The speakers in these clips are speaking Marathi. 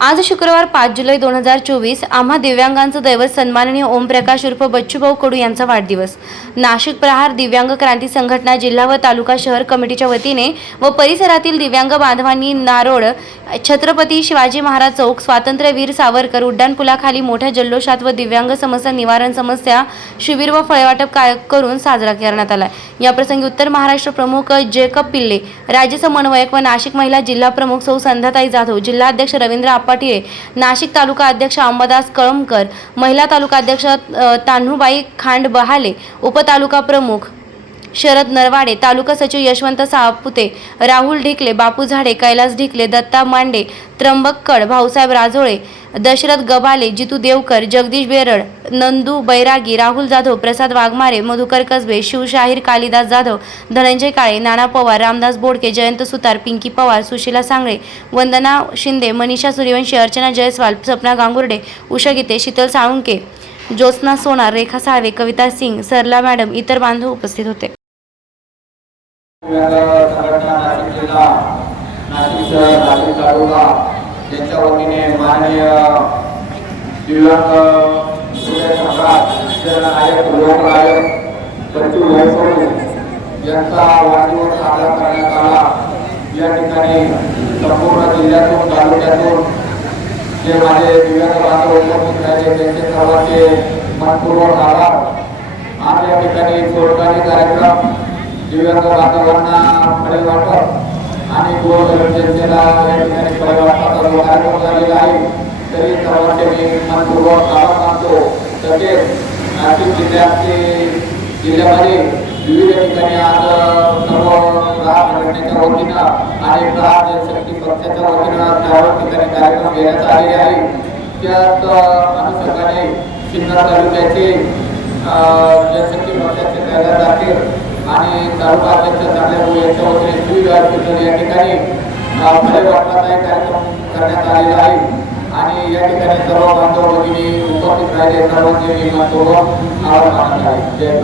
आज शुक्रवार पाच जुलै दोन हजार चोवीस आम्हा दिव्यांगांचं दैवत सन्माननीय ओमप्रकाश उर्फ बच्चूभाऊ कडू यांचा वाढदिवस. नाशिक प्रहार दिव्यांग क्रांती संघटना जिल्हा व तालुका शहर कमिटीच्या वतीने व परिसरातील दिव्यांग बांधवांनी नारोड छत्रपती शिवाजी महाराज चौक स्वातंत्र्यवीर सावरकर उड्डाणपुलाखाली मोठ्या जल्लोषात व दिव्यांग समस्या निवारण समस्या शिबिर व फळवाटप काय करून साजरा करण्यात आला याप्रसंगी उत्तर महाराष्ट्र प्रमुख जेकब पिल्ले राज्य समन्वयक व नाशिक महिला जिल्हा प्रमुख सौ संध्याताई जाधव जिल्हाध्यक्ष रवींद्र आपाटिळे नाशिक तालुका अध्यक्ष अंबादास कळमकर महिला तालुका अध्यक्ष तान्हूबाई खांड बहाले उपतालुका प्रमुख शरद नरवाडे तालुका सचिव यशवंत सापुते राहुल ढिकले बापू झाडे कैलास ढिकले दत्ता मांडे त्र्यंबक्कड भाऊसाहेब राजोळे दशरथ गबाले जितू देवकर जगदीश बेरड नंदू बैरागी राहुल जाधव प्रसाद वाघमारे मधुकर कसबे शिवशाहीर कालिदास जाधव धनंजय काळे नाना पवार रामदास बोडके जयंत सुतार पिंकी पवार सुशीला सांगळे वंदना शिंदे मनीषा सूर्यवंशी अर्चना जयस्वाल सपना गांगुर्डे उषा गीते शीतल साळुंके ज्योत्स्ना सोनार रेखा साळवे कविता सिंग सरला मॅडम इतर बांधव उपस्थित होते. संघटना नाशिक जिल्हा नाशिक शहर नाशिक तालुका यांच्या वतीने माननीय दिव्यांग जननायक लोकनायक बच्चू भाऊ यांचा वाढदिवस साजरा करण्यात आला. या ठिकाणी संपूर्ण जिल्ह्यातून तालुक्यातून जे माझे दिव्यांग बांधव उपस्थित राहिले. त्यांचे सर्वांचे मनपूर्वक आभार. आज या ठिकाणी सोडकानी कार्यक्रम दिव्यांग बांधवांना वाटप आणि गोरगरीब या ठिकाणी जो कार्यक्रम झालेला आहे तरी सर्वांचे मी मनपूर्वक आभार मानतो. तसेच नाशिक जिल्ह्याचे जिल्ह्यामध्ये विविध ठिकाणी आज सर्व ग्राहक संघटनेच्या वतीनं आणि ग्राहक जनशक्ती पक्षाच्या वतीनं सर्व ठिकाणी कार्यक्रम घेण्यात आलेले आहे. त्यात अनुषंगाने सिन्नर तालुक्याचे जनशक्ती पक्षाचे कैलास आणि तालुका अध्यक्ष चांगल्या भाऊ यांच्या वतीने सुविधा या ठिकाणी अं, फळे कार्यक्रम करण्यात आलेला आहे. आणि या ठिकाणी सर्व बांधव भगिनी उपस्थित राहिले सर्वांचे मी मनपूर्वक आभार मानत आहे. जय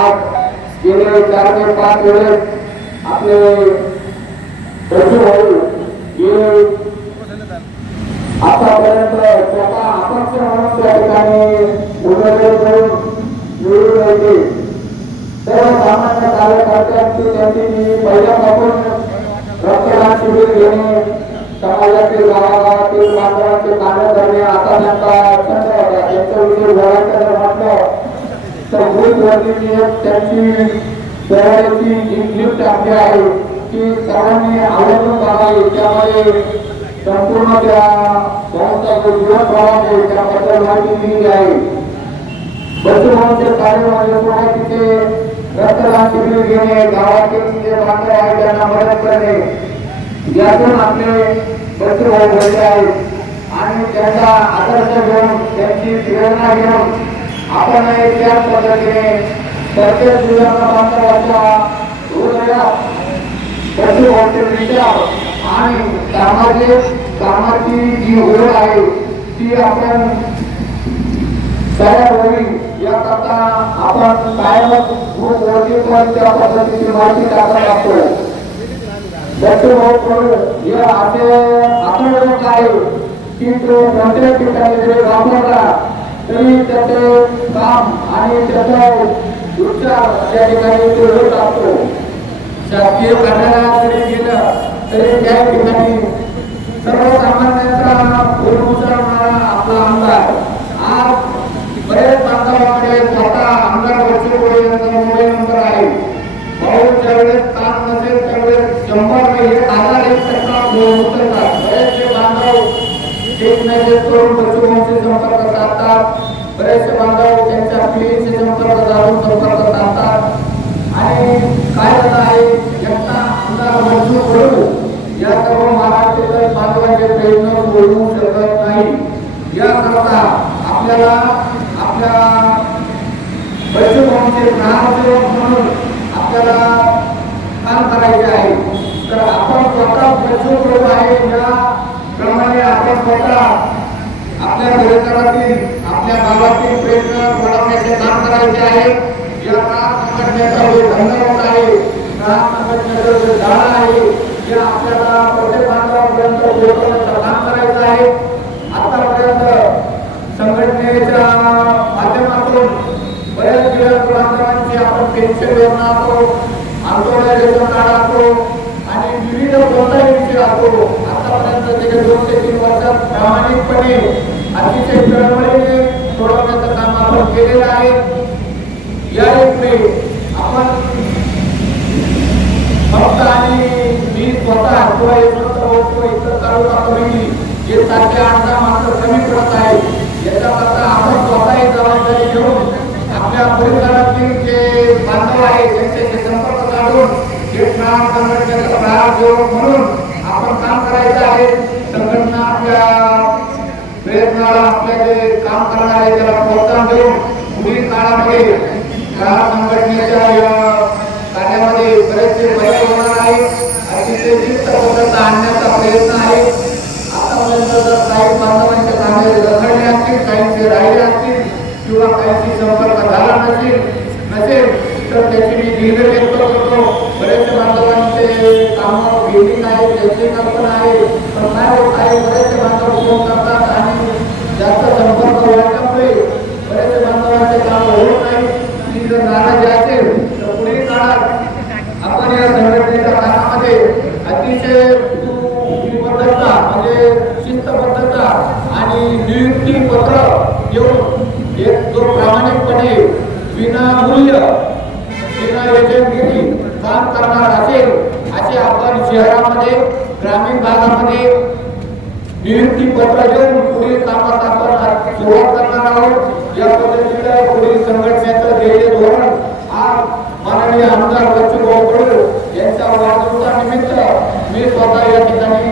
आज गेले चार ते पाच वेळेस आपले बच्चू भाऊ हे आतापर्यंत स्वतः अपक्ष म्हणून त्या ठिकाणी उमेदवारी करून निवडून यायचे. सर्वसामान्य कार्यकर्त्यांची त्यांची पहिल्यापासून रक्तदान शिबिर घेणे समाजातील गावागावातील बांधवांचे कार्य करणे आता त्यांचा छंद होता त्यांच्याविषयी बोलायचं म्हटलं तर भूत त्यांची तयारीची जी गिफ्ट आपली आहे की सर्वांनी आवर्जून करावी त्यामध्ये संपूर्ण त्या संस्था जो जीवन प्रवास आहे त्याबद्दल माहिती दिली आहे. बच्चूभाऊंचे कार्य म्हणजे सुरुवातीचे रक्तदान शिबिर घेणे गावातील जे बांधव आहे त्यांना मदत करणे यातून आपले घडले आहेत. आणि त्यांचा आदर्श घेऊन त्यांची प्रेरणा घेऊन आपण त्याच पद्धतीने प्रत्येक दिव्यांग बांधवाच्या हृदयात पशु विचार आणि सामाजिक कामाची जी ओढ आहे ती आपण तयार होईल. याकरता आपण कायमच ग्रुप वरती पण त्या पद्धतीची माहिती टाकत असतो डॉक्टर हे असे आकडेवारी आहे? की तो कोणत्या ठिकाणी वापरला तरी त्याचे काम आणि त्याचा त्या ठिकाणी तो होत असतो शासकीय कार्यालयात जरी गेलं तरी त्या ठिकाणी सर्वसामान्यांचा भूलभूषण आपला आमदार आज बरेच बांधवाकडे स्वतः आमदार यांचा मोबाईल नंबर आहे भाऊ ज्यावेळेस काम नसेल त्यावेळेस शंभर एक हजार एक टक्का उचलतात बरेचसे बांधव एक करून संपर्क साधतात बरेचसे बांधव त्यांच्या पिढीशी संपर्क साधून संपर्क साधतात आणि काय झालं आहे एकटा आमदार मंजूर करू. या सर्व महाराष्ट्र बांधवांचे प्रयत्न बोलवू शकत नाही. याकरता आपल्याला आपल्या पशुभवनचे ग्रामसेवक म्हणून आपल्याला काम करायचे आहे. तर आपण स्वतः पशुप्रभू आहे या प्रमाणे आपण स्वतः आपल्या परिसरातील आपल्या गावातील प्रयत्न वाढवण्याचे काम करायचे आहे या काम संघटनेचा जो धन्यवाद आहे काम संघटनेचं जे झाडा आहे जे आपल्याला प्रत्येक बांधवापर्यंत पोहोचवण्याचं काम करायचं आहे आतापर्यंत संघटनेच्या माध्यमातून बऱ्याच दिवस बांधवांची आपण पेन्शन योजना असो आंदोलन रेशन कार्ड असो आणि विविध कोणताही विषय असो आतापर्यंत गेल्या दोन ते तीन वर्षात प्रामाणिकपणे अतिशय चळवळीने सोडवण्याचं काम आपण केलेलं आहे. या इकडे आपण फक्त आणि मी स्वतः किंवा किंवा इतर तालुका कमिटी हे आठ दहा मात्र कमी पडत आहे आपण स्वतः जबाबदारी घेऊन आपल्या परिसरातील जे बांधव आहे त्यांच्याशी संपर्क साधून हे संघटनेचा म्हणून आपण काम करायचं आहे. संघटना आपल्या प्रयत्नाला आपल्या जे काम करणार आहे त्याला प्रोत्साहन देऊन पुढील काळामध्ये संघटनेच्या या कार्यामध्ये बरेचसे बदल होणार आहे अतिशय शिस्तबद्धता आणण्याचा प्रयत्न आहे आतापर्यंत जर काही बांधवांचे कामे असतील काहींचे राहिले असतील किंवा काहींशी संपर्क झाला नसेल नसेल तर त्याची मी दीर्घ व्यक्त करतो. बरेच बांधवांचे कामं बिल्डिंग आहे त्यांची कल्पना आहे ग्रामीण भागामध्ये विनंती पत्र घेऊन पुढील कामात आपण सुरुवात करणार आहोत. या पद्धतीनं पुढील संघटनेचं ध्येय धोरण आज माननीय आमदार बच्चू भाऊ यांच्या वाढदिवसानिमित्त मी स्वतः या ठिकाणी